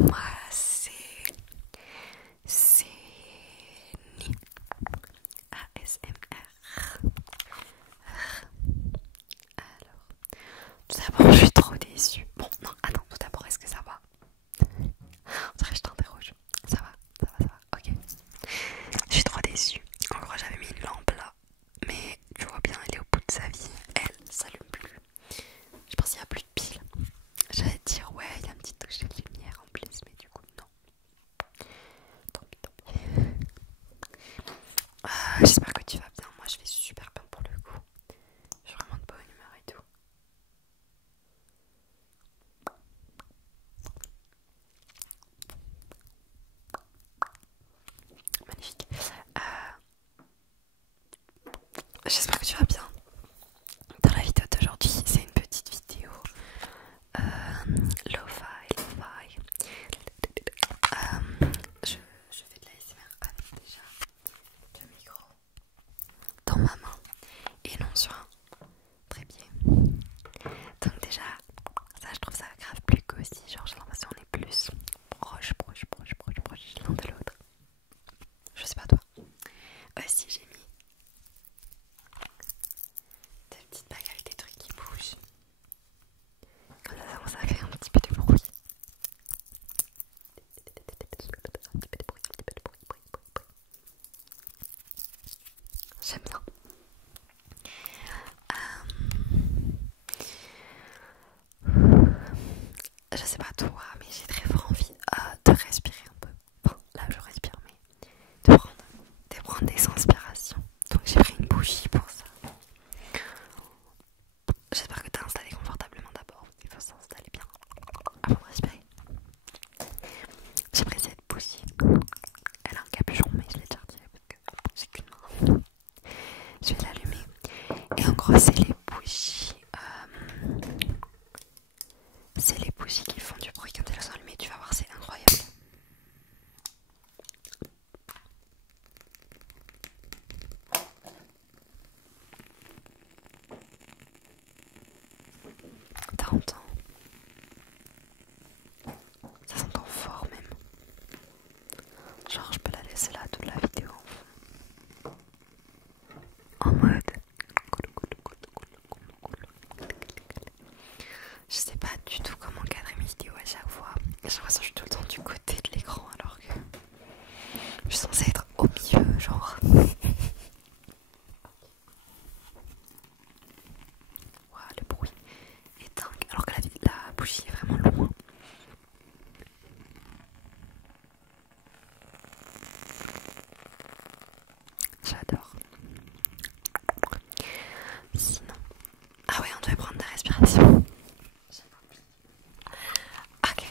moi c'est Ni ASMR. Alors, tout d'abord, je suis trop déçue. Bon, non, attends, tout d'abord, est-ce que ça va? On dirait que je t'interroge. Ça va, ça va, ça va, ok. Je suis trop déçue. En gros, j'avais mis une lampe là, mais tu vois bien, elle est au bout de sa vie. Elle s'allume plus. Je pense qu'il n'y a plus de pile. J'allais te dire, ouais, il y a une petite touche de lumière en plus, mais du coup, non. Tant pis, tant pis. J'espère que tu vas bien. Moi, je vais super bien pour le coup. Je suis vraiment de bonne humeur et tout. Magnifique. J'espère que tu vas bien. Dans la vidéo d'aujourd'hui, c'est une petite vidéo lo-fi. Je fais de la l'ASMR avec déjà le micro dans ma main et non sur un trépied. Donc déjà, ça je trouve ça grave plus cosy. Genre j'ai l'impression qu'on est plus proche l'un de l'autre. Je sais pas toi. Aussi j'ai mis des petites bagues avec des trucs qui bougent. Comme ça crée un petit peu de bruit. J'aime bien. Je sais pas toi, mais j'ai très fort envie de respirer un peu. Enfin, là je respire, mais de prendre des inspirations. Donc j'ai pris une bougie pour ça. J'espère que t'es installé confortablement d'abord. Il faut s'installer bien avant de respirer. J'ai pris cette bougie. Elle a un capuchon, mais je l'ai déjà retiré parce que j'ai qu'une main. Je vais l'allumer. Et en gros, c'est les bougies. C'est les bougies qui font du bruit quand elles sont allumées. Tu vas voir, c'est incroyable. T'entends? Ça s'entend fort même. Genre, je peux la laisser là toute la vidéo en mode. Je sais pas du tout comment cadrer mes vidéos à chaque fois. J'ai l'impression que je suis tout le temps du côté de l'écran alors que je suis censée être au milieu, genre. Waouh, le bruit est dingue. Alors que la bougie est vraiment loin. J'adore. Sinon. Ah ouais, on devait prendre des respirations. Ok,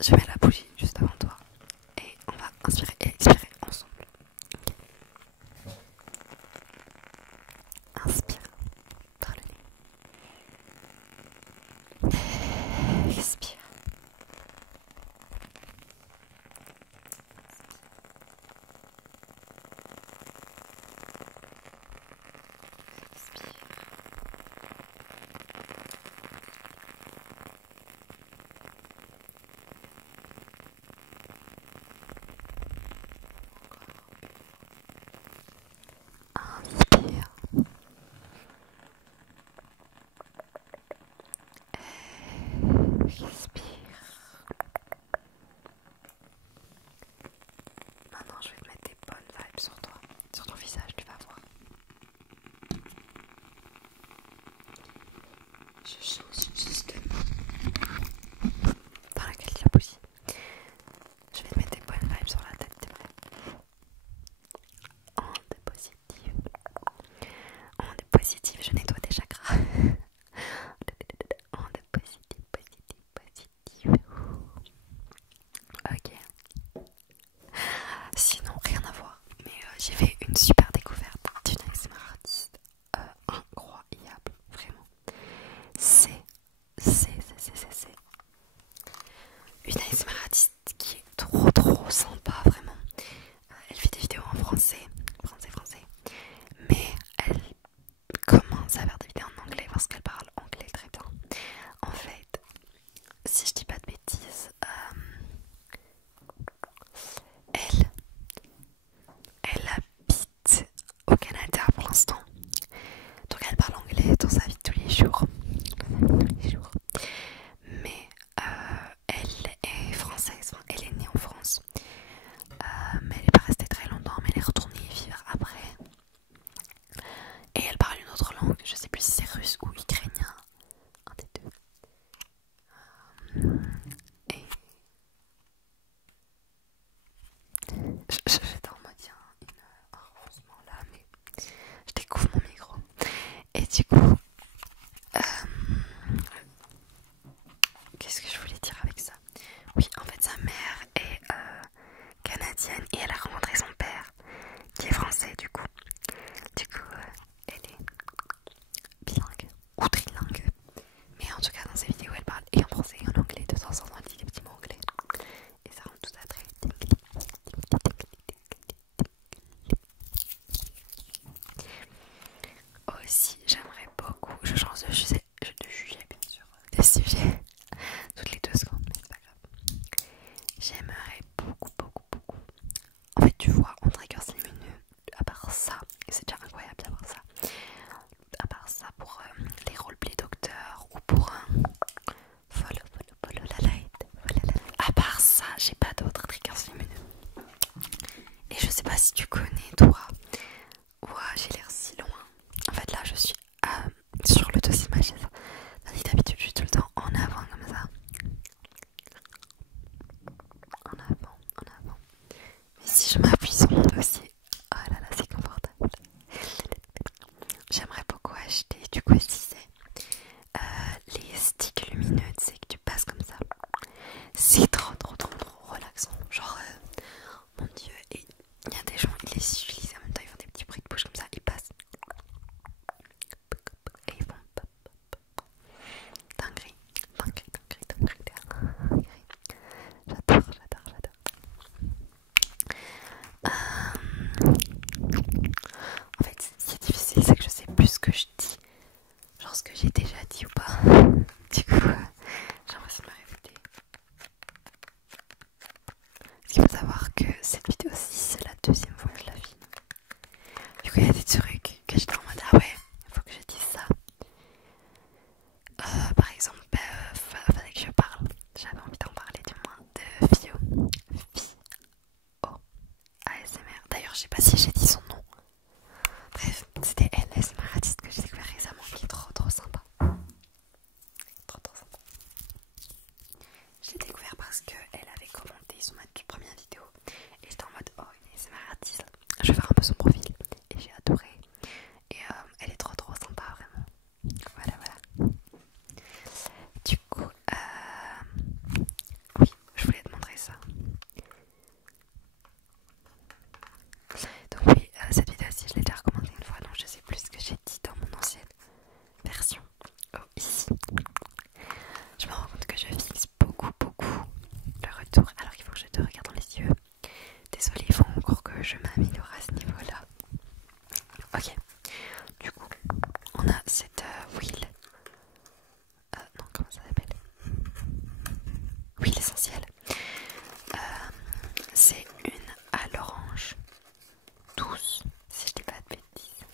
je mets la bougie juste avant toi. Et on va inspirer et expirer ensemble. Okay. Inspire par le nez. Expire. Inspire. Expire. Maintenant, je vais te mettre des bonnes vibes sur toi, sur ton visage, tu vas voir. Je change justement dans laquelle il y a la bougie. Je vais te mettre des bonnes vibes sur la tête, t'es prêt? Onde positive. Onde positive, je nettoie tes chakras. Onde positive, positive, positive. Ok. Sinon, rien à voir. Mais j'ai fait une super découverte d'une ASMR artiste incroyable, vraiment. C'est une ASMR artiste qui est trop sympa, vraiment. Elle fait des vidéos en français, mais elle commence à faire des vidéos en anglais parce qu'elle parle anglais très bien. En fait, si je dis pas de bêtises, j'étais en mode un renfoncement là, mais je découvre mon micro. Et du coup, qu'est-ce que je voulais dire avec ça? Oui, en fait, sa mère est canadienne et elle a rencontré son père qui est français du coup. Du coup, elle est bilingue ou trilingue. Mais en tout cas, dans ses vidéos, elle parle et en français et en anglais. De temps en temps, elle dit des petits mots anglais. Et ça rend tout ça très tingly. Aussi, j'aimerais beaucoup, je change de sujet bien sûr, des sujets toutes les 2 secondes, mais c'est pas grave. J'aimerais beaucoup. En fait, tu vois, en triggers lumineux, à part ça, et c'est déjà incroyable d'avoir ça, à part ça pour les roleplay docteurs ou pour follow la light, à part ça, j'ai pas d'autres triggers lumineux. Et je sais pas si tu connais, toi. Ouah, j'ai l'air si loin. En fait, là, je suis sur le dossier de ma chaise. D'habitude, je suis tout le temps en avant comme ça. En avant. Mais si je m'appuie sur mon dossier, oh là là, c'est confortable. J'aimerais beaucoup acheter, du coup, si c'est les sticks lumineux, tu sais, que tu passes comme ça. C'est trop relaxant. Genre, mon dieu, et il y a des gens, ils les utilisent en même temps, ils font des petits bruits de bouche comme ça, ils passent. Et ils font pop. Dinguerie. J'adore. En fait, c'est difficile, c'est que je sais plus ce que je dis. Genre ce que j'ai déjà dit ou pas. Du coup, j'ai l'impression de me répéter. Ce qu'il faut savoir que cette vidéo-ci, c'est la 2e fois que je la filme. Du coup, il y a des trucs que j'étais en mode ah ouais, il faut que je dise ça. Par exemple, fallait que je parle. J'avais envie d'en parler du moins de Fio. ASMR. D'ailleurs, je sais pas si j'ai dit son nom. Bref, c'était elle, l'ASMR artiste que j'ai découvert récemment, qui est trop sympa. Trop sympa. Je l'ai découvert parce qu'elle avait commenté sur ma toute première vidéo. Et j'étais en mode, oh, une ASMR artiste. Je vais faire un peu son profil. Et j'ai adoré. Et elle est trop sympa, vraiment. Voilà. Du coup, oui, je voulais te montrer ça. Donc oui, cette vidéo-ci, je l'ai déjà recommandée une fois, donc je sais plus ce que j'ai dit dans mon ancienne version. Oh, ici. Je me rends compte que je fixe beaucoup le retour, alors qu'il faut que je te regarde dans les yeux. Désolée, il faut encore que je m'améliore à ce niveau-là. Ok, du coup, on a cette huile. Non, comment ça s'appelle? Huile essentielle. C'est une à l'orange douce, si je dis pas de bêtises.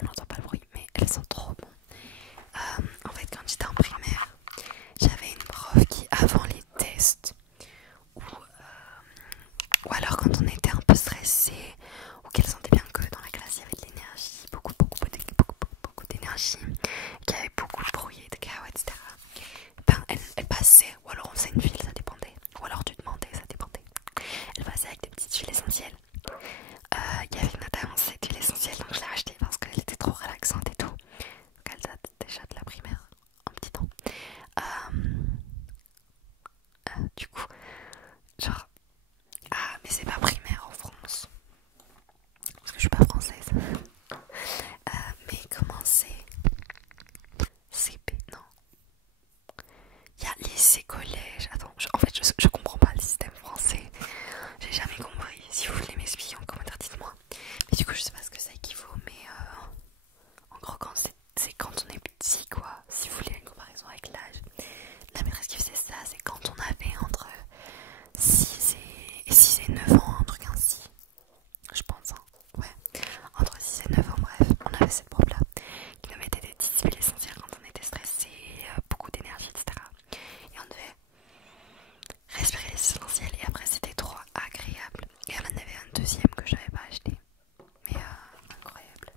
On n'entend pas le bruit, mais elles sont trop bon. En fait, quand j'étais en primaire, j'avais une prof qui, avant les tests, ou alors quand on était un peu stressé, ou qu'elle sentait bien que dans la classe il y avait de l'énergie, beaucoup d'énergie, qu'il y avait beaucoup de bruit, de chaos, etc. Ben, elle passait, ou alors on faisait une file, ça dépendait, ou alors tu demandais, ça dépendait. Elle passait avec des petites huiles essentielles. Il y avait notamment cette huile essentielle, donc je l'ai achetée parce qu'elle était trop relaxante et tout. Donc elle date déjà de la primaire, un petit temps. Du coup, genre, ah, mais c'est pas primaire en France, parce que je suis pas française. Mais comment c'est? CP, non. Il y a lycée, collège. Attends, en fait, je comprends pas le système français. J'ai jamais compris. Si vous voulez m'expliquer en commentaire, dites-moi. Mais du coup, je sais pas ce que ça équivaut, mais en gros, c'est quand on est petit, quoi. Si vous voulez une comparaison avec l'âge. La maîtresse qui faisait ça, c'est quand on avait entre 6 et 9 ans, un truc ainsi. Je pense, hein. Ouais. Entre 6 et 9 ans, bref, on avait cette prof-là qui nous mettait des petites huiles essentielles quand on était stressé, beaucoup d'énergie, etc. Et on devait respirer les essentiels et après c'était trop agréable. Et elle en avait un deuxième que j'avais pas acheté. Mais incroyable.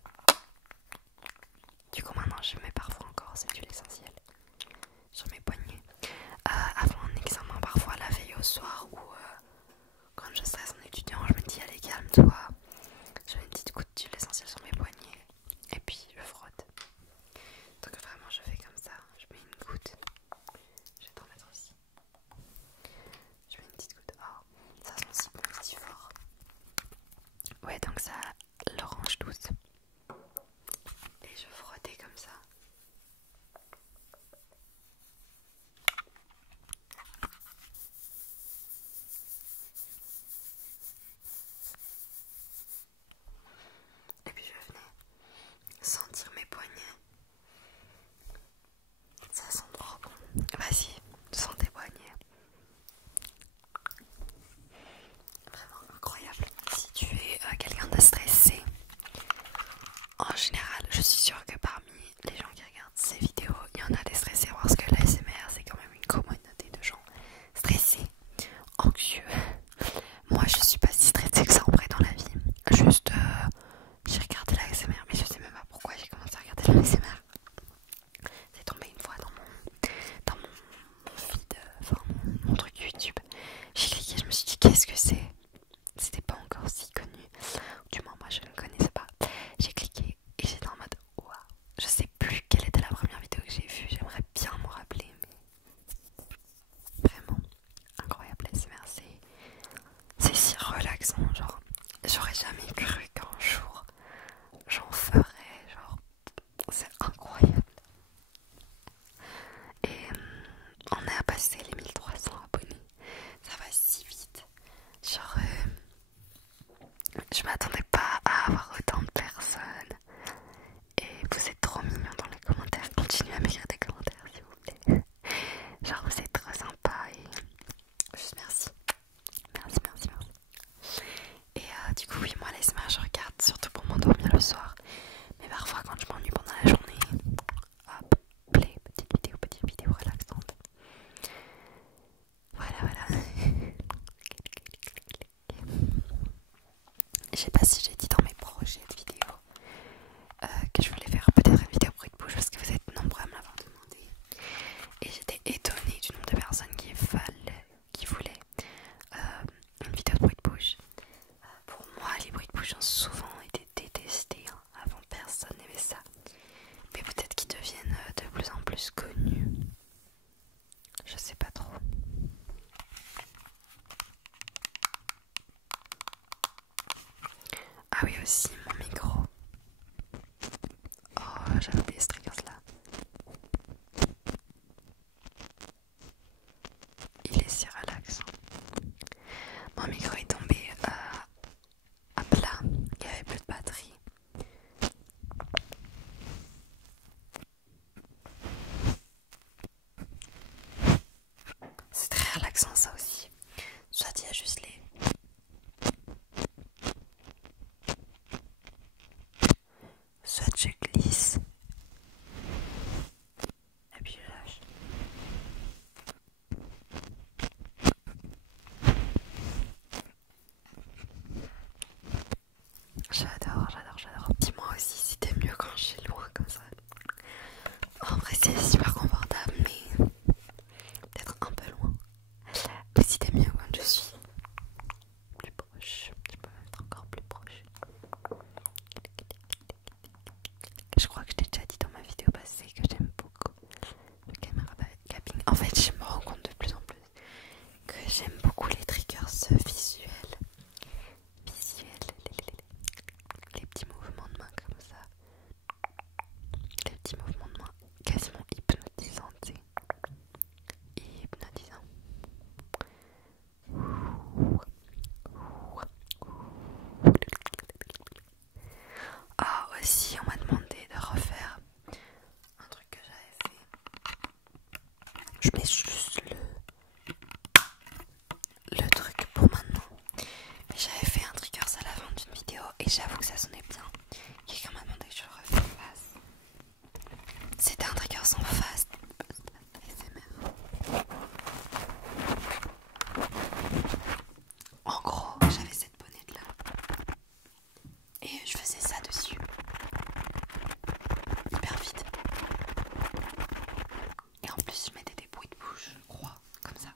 suis sûre que parmi les gens qui regardent ces vidéos, il y en a des stressés parce que l'ASMR c'est quand même une communauté de gens stressés, anxieux. Moi je suis pas si stressée que ça en vrai dans la vie. Juste j'ai regardé l'ASMR, mais je sais même pas pourquoi j'ai commencé à regarder l'ASMR. C'est tombé une fois dans mon feed, enfin mon truc YouTube. J'ai cliqué, je me suis dit qu'est-ce que c'est. C'était pas encore si connu, du moins moi je ne connaissais pas. J'ai cliqué et j'étais en mode waouh, je sais plus quelle était la première vidéo que j'ai vue, j'aimerais bien m'en rappeler, mais vraiment incroyable. ASMR, c'est si relaxant, genre j'aurais jamais cru qu'un jour j'en ferais, genre c'est incroyable. Et on est à passer les 1300 abonnés, ça va si vite, genre je m'attendais pas à avoir autant de personnes. Et vous êtes trop mignons dans les commentaires. Continuez à m'écrire des commentaires s'il vous plaît. Genre vous êtes trop sympa et juste merci. Merci. Et du coup oui, moi l'ASMR je regarde surtout pour m'endormir le soir. Mais parfois quand je m'ennuie pendant la journée, hop, play, petite vidéo relaxante. Voilà. Je sais pas si j'ai dit dans mes projets de vidéos que je voulais faire peut-être une vidéo bruit de bouche parce que vous êtes nombreux à me l'avoir demandé. Et j'étais étonnée du nombre de personnes qui voulaient une vidéo de bruit de bouche. Pour moi, les bruits de bouche ont souvent été détestés. Hein. Avant, personne n'aimait ça. Mais peut-être qu'ils deviennent de plus en plus connus. Je sais pas trop. Ah oui, aussi mon micro. Oh, j'avais oublié ce trigger là. Il est si relaxant. Mon micro est tombé à plat. Il n'y avait plus de batterie. C'est très relaxant ça aussi. Soit il y a juste les... Soit je glisse. Et puis je lâche. J'adore. Dis-moi aussi si t'es mieux quand je suis loin comme ça. En vrai c'est super confortable mais peut-être un peu loin. Ou si t'es mieux quand je suis plus proche. Je peux être encore plus proche. Je crois que je t'ai déjà dit dans ma vidéo passée que j'aime beaucoup le caméra capping. En fait je me rends compte de plus en plus que j'aime beaucoup les triggers visuels. Les petits mouvements de main comme ça. Les petits mouvements de main quasiment hypnotisants, tu sais. Hypnotisants. Ah aussi on m'a demandé de refaire un truc que j'avais fait. Je mets juste le truc pour maintenant. Mais j'avais fait un trigger à la fin d'une vidéo et j'avoue que ça sonnait bien. Quelqu'un m'a demandé que je le refasse. C'était un trigger sans face. ASMR. En gros, j'avais cette bonnette là. Et je faisais ça dessus. Hyper vite. Et en plus, je mettais des bruits de bouche, je crois, comme ça.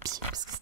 pieds parce que